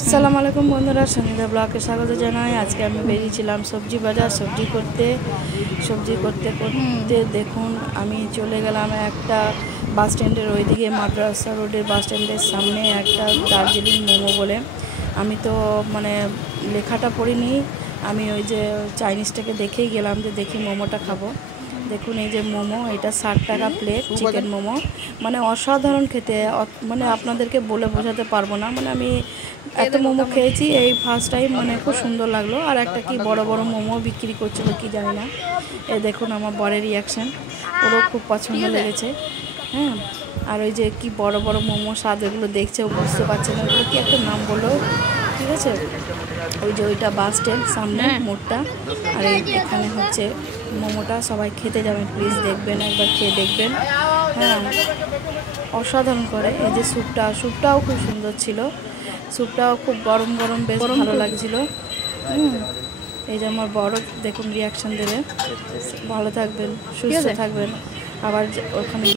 আসসালামু আলাইকুম বন্ধুরা, সঙ্গীতা ব্লগে স্বাগত জানাই। আজকে আমি বেরিয়েছিলাম সবজি বাজার সবজি করতে দেখুন আমি চলে গেলাম একটা বাস স্ট্যান্ডের ওইদিকে, মাদ্রাসা রোডের বাস স্ট্যান্ডের সামনে একটা দার্জিলিং মোমো বলে। আমি তো মানে লেখাটা পড়িনি, আমি ওই যে চাইনিজটাকে দেখেই গেলাম যে দেখি মোমোটা খাবো। দেখুন এই যে মোমো, এটা 60 টাকা প্লেট চিকেন মোমো, মানে অসাধারণ খেতে, মানে আপনাদেরকে বলে বোঝাতে পারবো না। মানে আমি এত মোমো খেয়েছি এই ফার্স্ট টাইম, মানে খুব সুন্দর লাগলো। আর একটা কি বড় বড় মোমো বিক্রি করছিল কি জানি না। এ দেখুন আমার বরের রিয়াকশান, ওরও খুব পছন্দ লেগেছে। হ্যাঁ, আর ওই যে কি বড় বড় মোমো স্বাদ, ওগুলো দেখছে, ও বুঝতে পারছে না ওগুলো কি একটা নাম বললো, ঠিক আছে। ওই যে ওইটা বাস স্ট্যান্ড সামনে মোড়টা, আর এখানে হচ্ছে মোমোটা। সবাই খেতে যাবেন প্লিজ, দেখবেন একবার, খেয়ে দেখবেন। হ্যাঁ, অসাধারণ করে। এই যে স্যুপটাও খুব সুন্দর ছিল, স্যুপটাও খুব গরম গরম, বেশ ভালো লাগছিল। এই যে আমার বড় দেখুন রিয়াকশান দেবে। ভালো থাকবেন, সুস্থ থাকবেন। আবার ওখানে